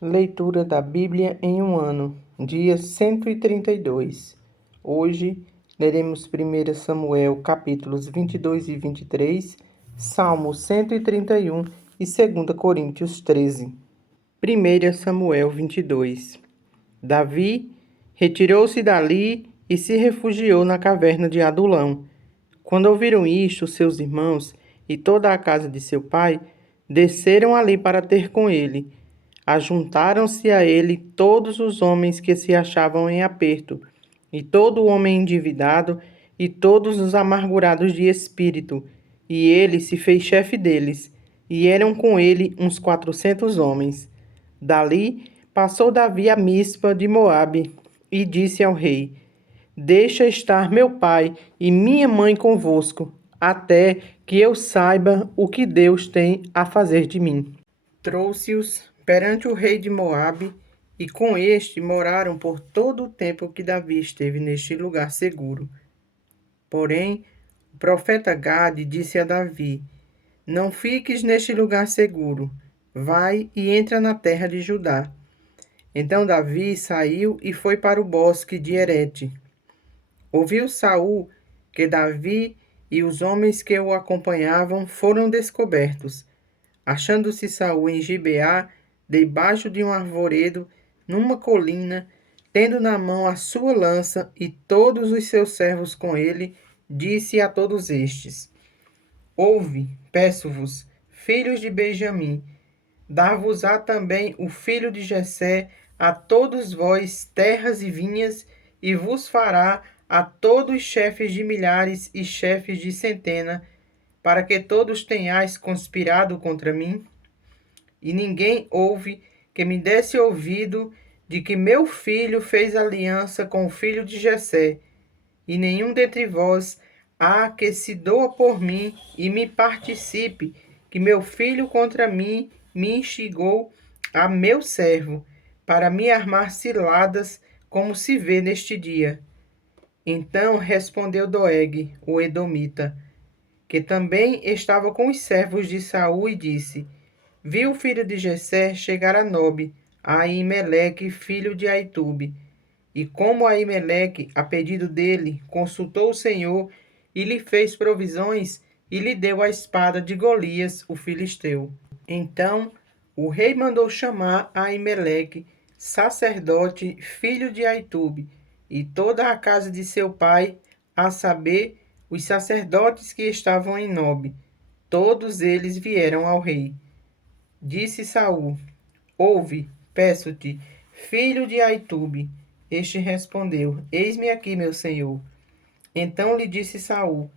Leitura da Bíblia em um ano, dia 132. Hoje leremos 1 Samuel, capítulos 22 e 23, Salmo 131 e 2 Coríntios 13. 1 Samuel 22. Davi retirou-se dali e se refugiou na caverna de Adulão. Quando ouviram isto, seus irmãos e toda a casa de seu pai desceram ali para ter com ele. Ajuntaram-se a ele todos os homens que se achavam em aperto, e todo homem endividado, e todos os amargurados de espírito, e ele se fez chefe deles, e eram com ele uns 400 homens. Dali passou Davi a Mispa de Moabe, e disse ao rei: Deixa estar meu pai e minha mãe convosco, até que eu saiba o que Deus tem a fazer de mim. Trouxe-os perante o rei de Moabe, e com este moraram por todo o tempo que Davi esteve neste lugar seguro. Porém, o profeta Gade disse a Davi: Não fiques neste lugar seguro, vai e entra na terra de Judá. Então Davi saiu e foi para o bosque de Herete. Ouviu Saul que Davi e os homens que o acompanhavam foram descobertos. Achando-se Saul em Gibeá, debaixo de um arvoredo, numa colina, tendo na mão a sua lança e todos os seus servos com ele, disse a todos estes: Ouve, peço-vos, filhos de Benjamim, dar-vos-á também o filho de Jessé, a todos vós terras e vinhas, e vos fará a todos chefes de milhares e chefes de centena, para que todos tenhais conspirado contra mim? E ninguém houve que me desse ouvido de que meu filho fez aliança com o filho de Jessé, e nenhum dentre vós há que se doa por mim e me participe, que meu filho contra mim me instigou a meu servo, para me armar ciladas, como se vê neste dia. Então respondeu Doeg, o edomita, que também estava com os servos de Saul, e disse: Viu o filho de Jessé chegar a Nobe, a Aimeleque, filho de Aitube. E como Aimeleque, a pedido dele, consultou o Senhor e lhe fez provisões, e lhe deu a espada de Golias, o filisteu. Então o rei mandou chamar a Aimeleque, sacerdote, filho de Aitube, e toda a casa de seu pai, a saber, os sacerdotes que estavam em Nobe. Todos eles vieram ao rei. Disse Saul: Ouve, peço-te, filho de Aitube. Este respondeu: Eis-me aqui, meu senhor. Então lhe disse Saul: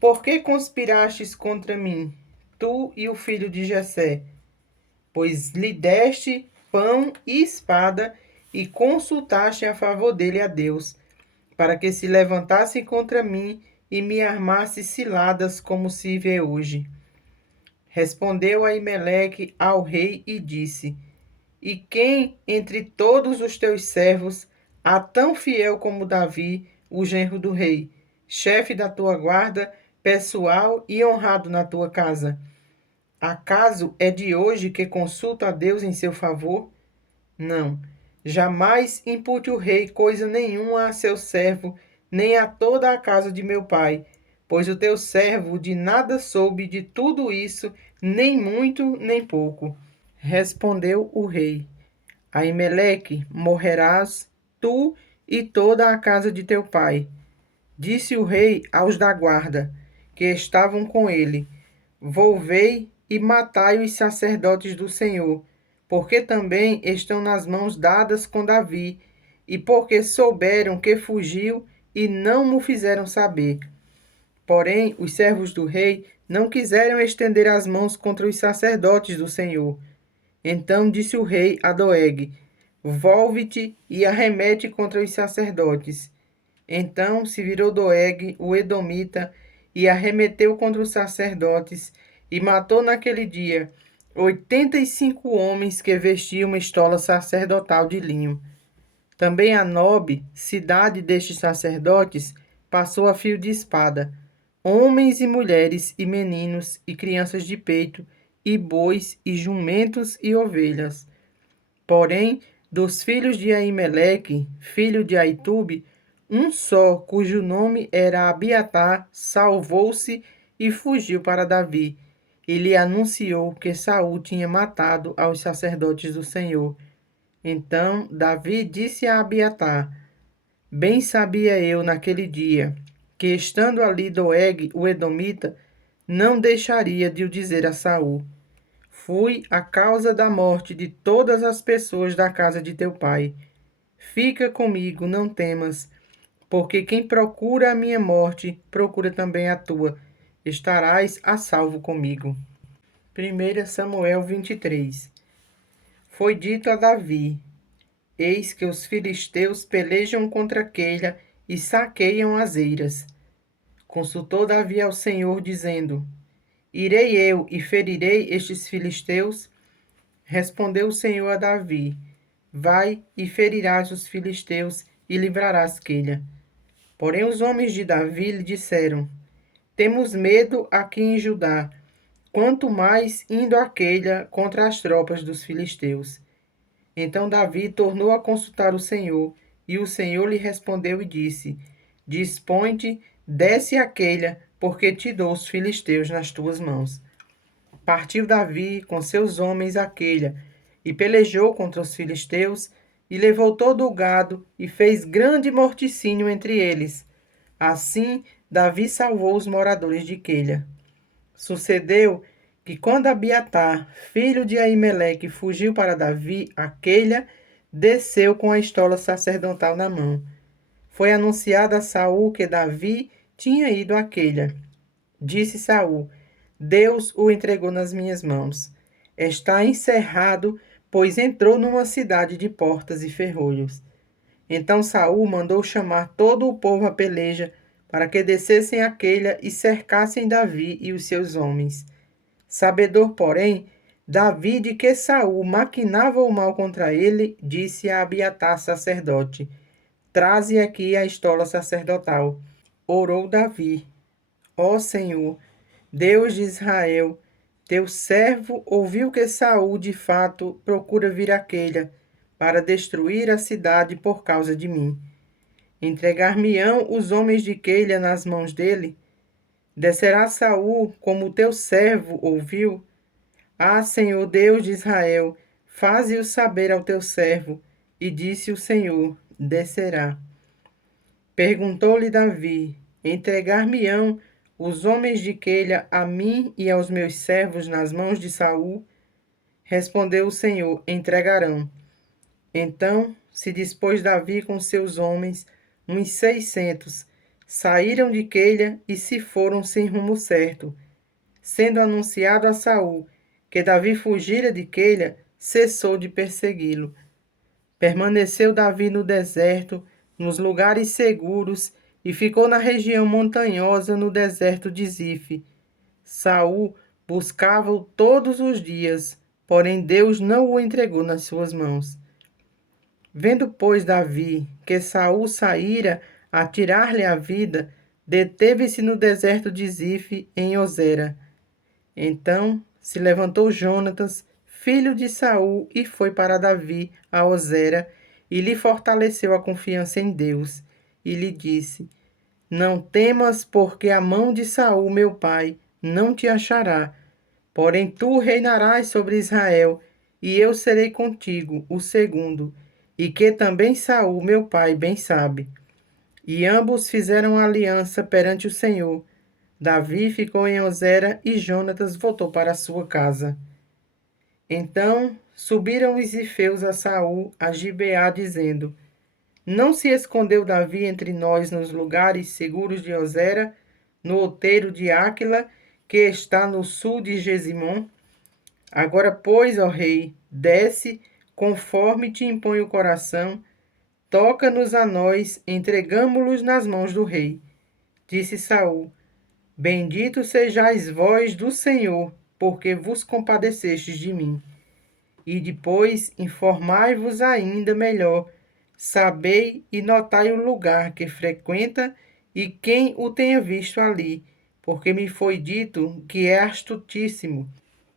Por que conspirastes contra mim, tu e o filho de Jessé? Pois lhe deste pão e espada, e consultaste a favor dele a Deus, para que se levantasse contra mim e me armasse ciladas, como se vê hoje. Respondeu Aimeleque ao rei e disse: E quem entre todos os teus servos há tão fiel como Davi, o genro do rei, chefe da tua guarda, pessoal e honrado na tua casa? Acaso é de hoje que consulta a Deus em seu favor? Não, jamais impute o rei coisa nenhuma a seu servo, nem a toda a casa de meu pai, pois o teu servo de nada soube de tudo isso, nem muito, nem pouco. Respondeu o rei: Aimeleque, morrerás, tu e toda a casa de teu pai. Disse o rei aos da guarda, que estavam com ele: Volvei e matai os sacerdotes do Senhor, porque também estão nas mãos dadas com Davi, e porque souberam que fugiu e não mo fizeram saber. Porém, os servos do rei não quiseram estender as mãos contra os sacerdotes do Senhor. Então disse o rei a Doeg: Volve-te e arremete contra os sacerdotes. Então se virou Doeg, o edomita, e arremeteu contra os sacerdotes, e matou naquele dia 85 homens que vestiam uma estola sacerdotal de linho. Também a Nobe, cidade destes sacerdotes, passou a fio de espada, homens e mulheres e meninos e crianças de peito, e bois e jumentos e ovelhas. Porém, dos filhos de Aimeleque, filho de Aitube, um só, cujo nome era Abiatar, salvou-se e fugiu para Davi. E lhe anunciou que Saul tinha matado aos sacerdotes do Senhor. Então Davi disse a Abiatar: Bem sabia eu naquele dia que, estando ali Doeg, o edomita, não deixaria de o dizer a Saul: Fui a causa da morte de todas as pessoas da casa de teu pai. Fica comigo, não temas, porque quem procura a minha morte, procura também a tua. Estarás a salvo comigo. 1 Samuel 23. Foi dito a Davi: Eis que os filisteus pelejam contra Queila e saqueiam as eiras. Consultou Davi ao Senhor, dizendo: Irei eu e ferirei estes filisteus? Respondeu o Senhor a Davi: Vai e ferirás os filisteus e livrarás Queila. Porém os homens de Davi lhe disseram: Temos medo aqui em Judá, quanto mais indo a Queila contra as tropas dos filisteus. Então Davi tornou a consultar o Senhor, e o Senhor lhe respondeu e disse: Dispõe-te, desce a Queila, porque te dou os filisteus nas tuas mãos. Partiu Davi com seus homens a Queila, e pelejou contra os filisteus, e levou todo o gado, e fez grande morticínio entre eles. Assim, Davi salvou os moradores de Queila. Sucedeu que quando Abiatar, filho de Aimeleque, fugiu para Davi a Queila, desceu com a estola sacerdotal na mão. Foi anunciado a Saul que Davi tinha ido a Queila. Disse Saul: Deus o entregou nas minhas mãos. Está encerrado, pois entrou numa cidade de portas e ferrolhos. Então Saul mandou chamar todo o povo à peleja, para que descessem a Queila e cercassem Davi e os seus homens. Sabedor, porém, Davi de que Saul maquinava o mal contra ele, disse a Abiatar sacerdote: Traze aqui a estola sacerdotal. Orou Davi: Ó Senhor, Deus de Israel, teu servo ouviu que Saul de fato procura vir a Queila para destruir a cidade por causa de mim. Entregar-me-ão os homens de Queila nas mãos dele? Descerá Saul, como o teu servo ouviu? Ah, Senhor Deus de Israel, faze-o saber ao teu servo. E disse o Senhor: Descerá. Perguntou-lhe Davi: Entregar-me-ão os homens de Queila a mim e aos meus servos nas mãos de Saul? Respondeu o Senhor: Entregarão. Então se dispôs Davi com seus homens, uns 600, saíram de Queila e se foram sem rumo certo. Sendo anunciado a Saul que Davi fugira de Queila, cessou de persegui-lo. Permaneceu Davi no deserto, nos lugares seguros, e ficou na região montanhosa no deserto de Zife. Saul buscava-o todos os dias, porém Deus não o entregou nas suas mãos. Vendo, pois, Davi que Saul saíra a tirar-lhe a vida, deteve-se no deserto de Zife, em Ozera. Então se levantou Jonatas, filho de Saul, e foi para Davi a Ozera, e lhe fortaleceu a confiança em Deus, e lhe disse: Não temas, porque a mão de Saul, meu pai, não te achará. Porém tu reinarás sobre Israel, e eu serei contigo, o segundo, e que também Saul, meu pai, bem sabe. E ambos fizeram aliança perante o Senhor. Davi ficou em Ozera e Jonatas voltou para sua casa. Então subiram os zifeus a Saul a Gibeá, dizendo: Não se escondeu Davi entre nós nos lugares seguros de Ozera, no outeiro de Áquila, que está no sul de Gesimom? Agora, pois, ó rei, desce, conforme te impõe o coração, toca-nos a nós, entregamo-los nas mãos do rei. Disse Saul: Bendito sejais vós do Senhor, porque vos compadecestes de mim. E depois informai-vos ainda melhor, sabei e notai o lugar que frequenta e quem o tenha visto ali, porque me foi dito que é astutíssimo.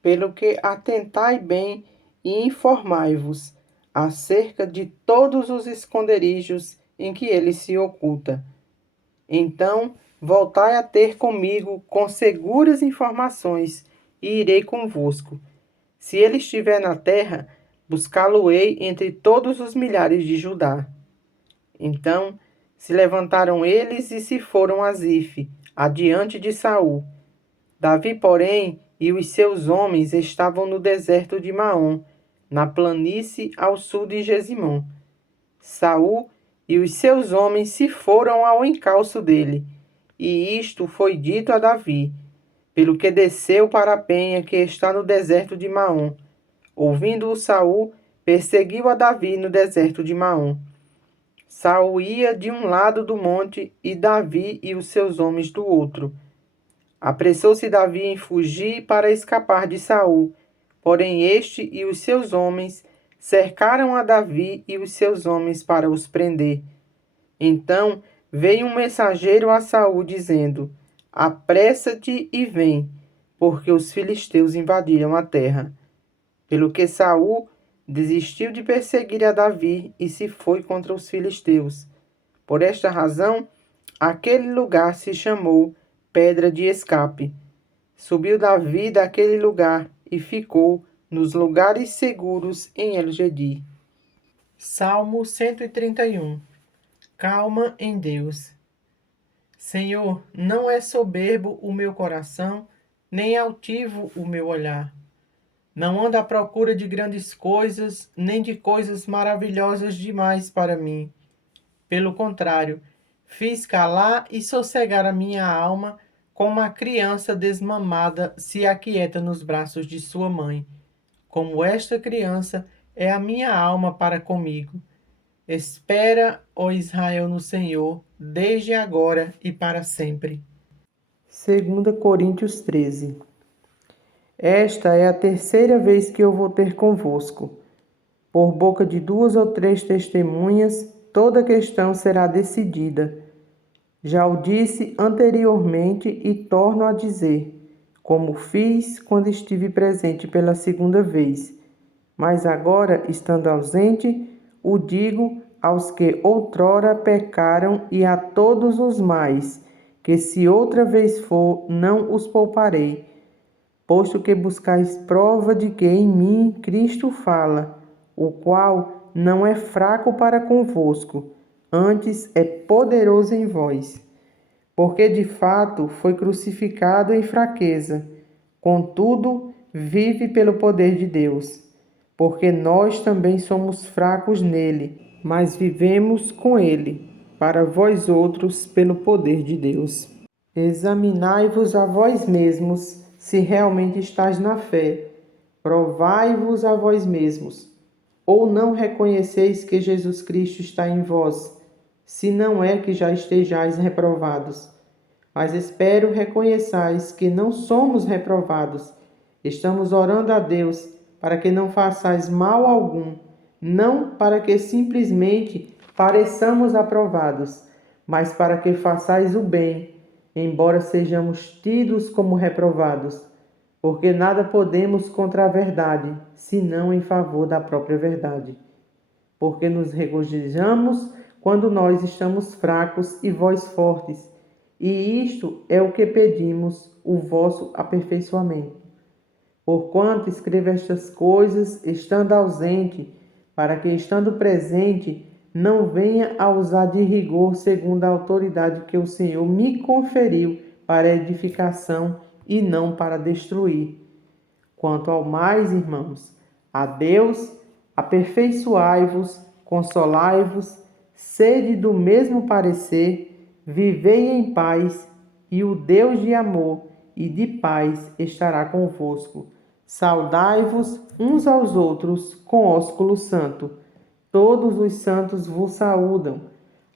Pelo que atentai bem e informai-vos. acerca de todos os esconderijos em que ele se oculta. Então, voltai a ter comigo com seguras informações, e irei convosco. Se ele estiver na terra, buscá-lo-ei entre todos os milhares de Judá. Então se levantaram eles e se foram a Zife, adiante de Saul. Davi, porém, e os seus homens estavam no deserto de Maom, na planície ao sul de Gesimom. Saul e os seus homens se foram ao encalço dele, e isto foi dito a Davi, pelo que desceu para a penha que está no deserto de Maom. Ouvindo-o Saul, perseguiu a Davi no deserto de Maom. Saul ia de um lado do monte e Davi e os seus homens do outro. Apressou-se Davi em fugir para escapar de Saul, porém este e os seus homens cercaram a Davi e os seus homens para os prender. Então veio um mensageiro a Saul dizendo: Apressa-te e vem, porque os filisteus invadiram a terra. Pelo que Saul desistiu de perseguir a Davi e se foi contra os filisteus. Por esta razão, aquele lugar se chamou Pedra de Escape. Subiu Davi daquele lugar e ficou nos lugares seguros em El-Gedi. Salmo 131. Calma em Deus. Senhor, não é soberbo o meu coração, nem altivo o meu olhar. Não ando à procura de grandes coisas, nem de coisas maravilhosas demais para mim. Pelo contrário, fiz calar e sossegar a minha alma, como a criança desmamada se aquieta nos braços de sua mãe. Como esta criança é a minha alma para comigo. Espera, ó Israel, no Senhor, desde agora e para sempre. 2 Coríntios 13. Esta é a terceira vez que eu vou ter convosco. Por boca de 2 ou 3 testemunhas, toda questão será decidida. Já o disse anteriormente e torno a dizer, como fiz quando estive presente pela segunda vez. Mas agora, estando ausente, o digo aos que outrora pecaram e a todos os mais, que se outra vez for, não os pouparei. Posto que buscais prova de que em mim Cristo fala, o qual não é fraco para convosco, antes é poderoso em vós. Porque de fato foi crucificado em fraqueza, contudo vive pelo poder de Deus. Porque nós também somos fracos nele, mas vivemos com ele, para vós outros pelo poder de Deus. Examinai-vos a vós mesmos, se realmente estáis na fé. Provai-vos a vós mesmos. Ou não reconheceis que Jesus Cristo está em vós, se não é que já estejais reprovados. Mas espero reconheçais que não somos reprovados. Estamos orando a Deus para que não façais mal algum, não para que simplesmente pareçamos aprovados, mas para que façais o bem, embora sejamos tidos como reprovados, porque nada podemos contra a verdade, senão em favor da própria verdade. Porque nos regozijamos quando nós estamos fracos e vós fortes, e isto é o que pedimos, o vosso aperfeiçoamento. Porquanto escrevo estas coisas, estando ausente, para que, estando presente, não venha a usar de rigor segundo a autoridade que o Senhor me conferiu para edificação e não para destruir. Quanto ao mais, irmãos, a Deus, aperfeiçoai-vos, consolai-vos, sede do mesmo parecer, vivei em paz, e o Deus de amor e de paz estará convosco. Saudai-vos uns aos outros com ósculo santo. Todos os santos vos saúdam.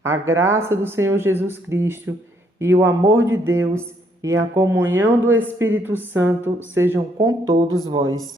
A graça do Senhor Jesus Cristo e o amor de Deus e a comunhão do Espírito Santo sejam com todos vós.